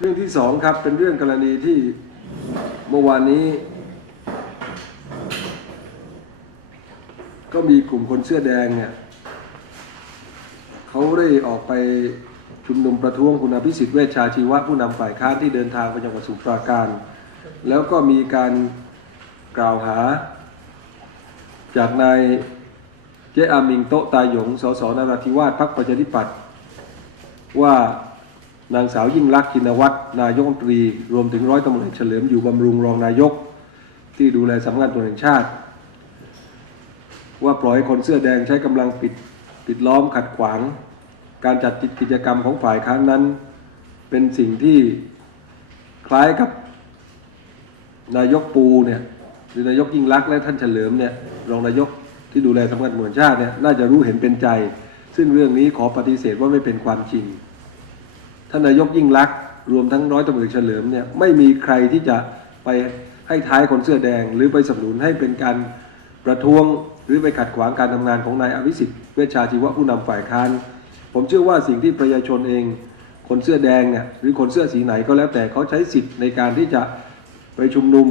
เรื่องที่สองครับเป็นเรื่องกรณีที่เมื่อวานนี้ ก็มีกลุ่มคนเสื้อแดงเนี่ยเขาได้ออกไปชุมนุมประท้วงคุณอภิสิทธิ์เวชชาชีวะผู้นำฝ่ายค้านที่เดินทางไปจังหวัดสมุพรปราการ แล้วก็มีการกล่าวหา จากนายเจอามิงโตตายหยงสสนราธิวาสพรรคประชาธิปัตย์ว่า นางสาวยิ่งลักษณ์ชินวัตรนายกรัฐมนตรี รวมถึงร้อยตำรวจเฉลิมอยู่บำรุงรองนายก ที่ดูแลสำนักงานตำรวจแห่งชาติ ว่าปล่อยให้คนเสื้อแดงใช้กำลังปิดปิดล้อมขัดขวาง การจัดกิจกรรมของฝ่ายค้านนั้น เป็นสิ่งที่คล้ายกับนายกปูเนี่ยหรือนายกยิ่งลักและท่านเฉลิมเนี่ยรองนายกที่ดูแลสำนักงานตำรวจชาติเนี่ยน่าจะรู้เห็นเป็นใจ ซึ่งเรื่องนี้ขอปฏิเสธว่าไม่เป็นความจริง ท่านนายกยิ่งลักรวมทั้งร้อยตำรวจเฉลิมเนี่ยไม่มีใครที่จะไปให้ท้ายคนเสื้อแดง หรือไปสนับสนุนให้เป็นการประท้วงหรือไปขัดขวางการทำงานของนายอภิสิทธิ์เวชชาชีวะผู้นำฝ่ายค้าน ผมเชื่อว่าสิ่งที่ประชาชนเอง คนเสื้อแดงเนี่ยหรือคนเสื้อสีไหนก็แล้วแต่เขาใช้สิทธิ์ในการที่จะไปชุมนุม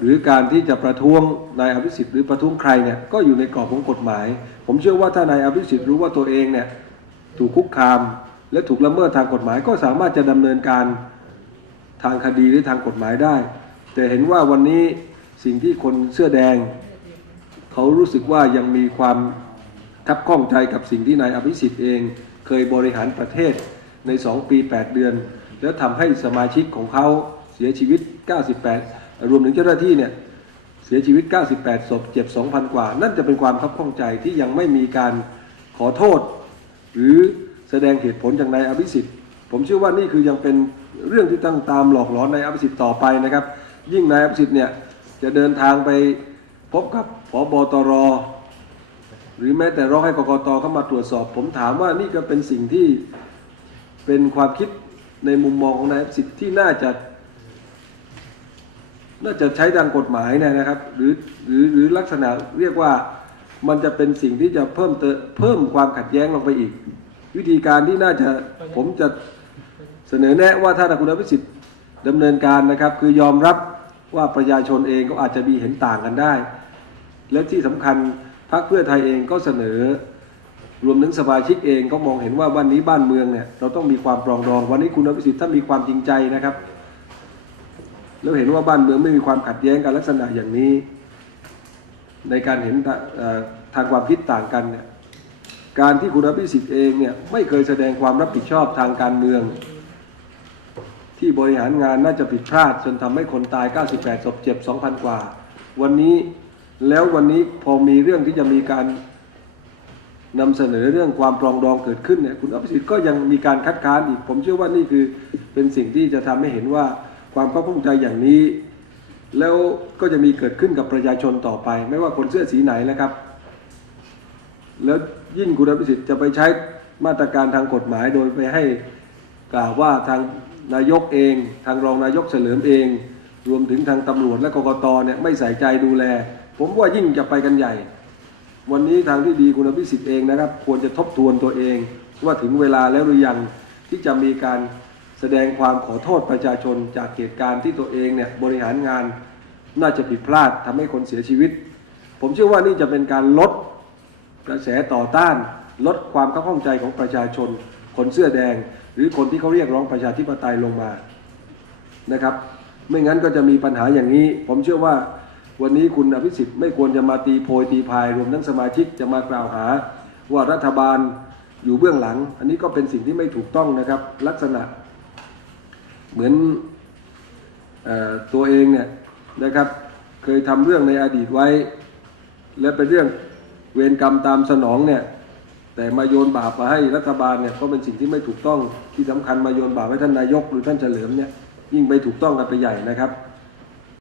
หรือการที่จะประท้วงนายอภิสิทธิ์หรือประท้วงใครเนี่ยก็อยู่ในกรอบของกฎหมาย ผมเชื่อว่าถ้านายอภิสิทธิ์รู้ว่าตัวเองเนี่ยถูกคุกคาม และถูกละเมิดทางกฎหมายก็สามารถจะดำเนินการทางคดีหรือทางกฎหมายได้ แต่เห็นว่าวันนี้สิ่งที่คนเสื้อแดง เขารู้สึกว่ายังมีความทับข้องใจกับสิ่งที่นายอภิสิทธิ์เอง เคยบริหารประเทศใน 2 ปี 8 เดือน แล้วทำให้สมาชิกของเขาเสียชีวิต 98 รวมถึงเจ้าหน้าที่เนี่ยเสียชีวิต 98 ศพ เจ็บ 2,000 กว่า นั่นจะเป็นความทับข้องใจที่ยังไม่มีการขอโทษ หรือ แสดงเหตุผลจากนายอภิสิทธิ์ ผมเชื่อว่านี่คือยังเป็นเรื่องที่ตั้งตามหลอกหลอนนายอภิสิทธิ์ต่อไปนะครับ ยิ่งนายอภิสิทธิ์เนี่ยจะเดินทางไปพบกับผบตร หรือแม้แต่ร้องให้กกตเข้ามาตรวจสอบ ผมถามว่านี่ก็เป็นสิ่งที่เป็นความคิดในมุมมองของนายอภิสิทธิ์ที่น่าจะน่าจะใช้ทางกฎหมายนยนะครับ หรือหรือหรือลักษณะเรียกว่ามันจะเป็นสิ่งที่จะเพิ่มเติมเพิ่มความขัดแย้งลงไปอีก วิธีการที่น่าจะผมจะเสนอแนะว่าถ้าคุณอภิสิทธิ์ดำเนินการนะครับ คือยอมรับว่าประชาชนเองก็อาจจะมีเห็นต่างกันได้ และที่สำคัญพรรคเพื่อไทยเองก็เสนอ รวมถึงสมาชิกเองก็มองเห็นว่าวันนี้บ้านเมืองเนี่ยเราต้องมีความปรองดอง วันนี้คุณอภิสิทธิ์ถ้ามีความจริงใจนะครับ แล้วเห็นว่าบ้านเมืองไม่มีความขัดแย้งกันลักษณะอย่างนี้ ในการเห็นทางความคิดต่างกันเนี่ย การที่คุณอภิสิทธิ์เองเนี่ยไม่เคยแสดงความรับผิดชอบทางการเมือง ที่บริหารงานน่าจะผิดพลาดจนทำให้คนตาย 98ศพเจ็บ 2,000 กว่า วันนี้แล้ววันนี้พอมีเรื่องที่จะมีการนำเสนอเรื่องความปรองดองเกิดขึ้นเนี่ยคุณอภิสิทธิ์ก็ยังมีการคัดค้านอีก ผมเชื่อว่านี่คือเป็นสิ่งที่จะทำให้เห็นว่าความภาคภูมิใจอย่างนี้ แล้วก็จะมีเกิดขึ้นกับประชาชนต่อไป ไม่ว่าคนเสื้อสีไหนนะครับ แล้ว ยิ่งคุณอภิสิทธิ์จะไปใช้มาตรการทางกฎหมายโดยไปให้กล่าวว่าทางนายกเอง ทางรองนายกเฉลิมเอง รวมถึงทางตำรวจและกกตเนี่ยไม่ใส่ใจดูแล ผมว่ายิ่งจะไปกันใหญ่ วันนี้ทางที่ดีคุณอภิสิทธิ์เองนะครับ ควรจะทบทวนตัวเองว่าถึงเวลาแล้วหรือยังที่จะมีการแสดงความขอโทษประชาชนจากเหตุการณ์ที่ตัวเองเนี่ยบริหารงานน่าจะผิดพลาดทำให้คนเสียชีวิต ผมเชื่อว่านี่จะเป็นการลด กระแสต่อต้านลดความเข้าข้องใจของประชาชน คนเสื้อแดง หรือคนที่เขาเรียกร้องประชาธิปไตยลงมานะครับ ไม่งั้นก็จะมีปัญหาอย่างนี้ ผมเชื่อว่าวันนี้คุณอภิสิทธิ์ไม่ควรจะมาตีโพยตีพายรวมทั้งสมาชิกจะมากล่าวหา ว่ารัฐบาลอยู่เบื้องหลัง อันนี้ก็เป็นสิ่งที่ไม่ถูกต้องนะครับ ลักษณะ เหมือนออตัวเองเนี่ยนะครับ เคยทำเรื่องในอดีตไว้ และเป็นเรื่อง เวรกรรมตามสนองเนี่ยแต่มาโยนบาปมาให้รัฐบาลเนี่ยก็เป็นสิ่งที่ไม่ถูกต้องที่สำคัญมาโยนบาปให้ท่านนายกหรือท่านเฉลิมเนี่ยยิ่งไปถูกต้องกันไปใหญ่นะครับ